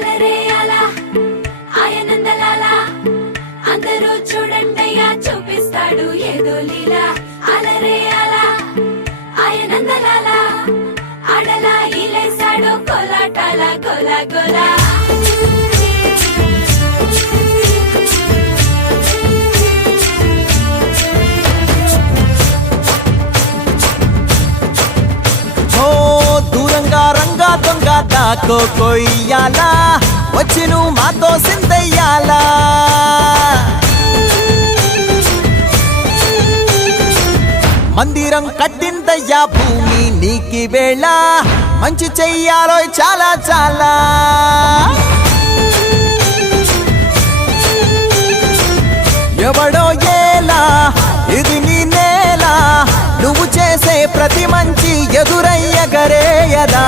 అలరే అలా ఆయనందలాల అందరూ చూడండయ్యా చూపిస్తాడు ఏదో లీలా అలరే అలా ఆయనందలాల ఆడలా ఇలేసాడు కోలాటాల గోలా గోలా దూరంగా రంగా దొంగ దాకో కొయ్యాలా వచ్చి నువ్వు మాతో సిందయ్యాలా మందిరం కట్టిందయ్యా భూమి నీకి వేళ మంచి చెయ్యాలో చాలా చాలా ఎవడో ఏలా ఇది నీ నేల నువ్వు చేసే ప్రతి మంచి ఎదురయ్యగరేయదా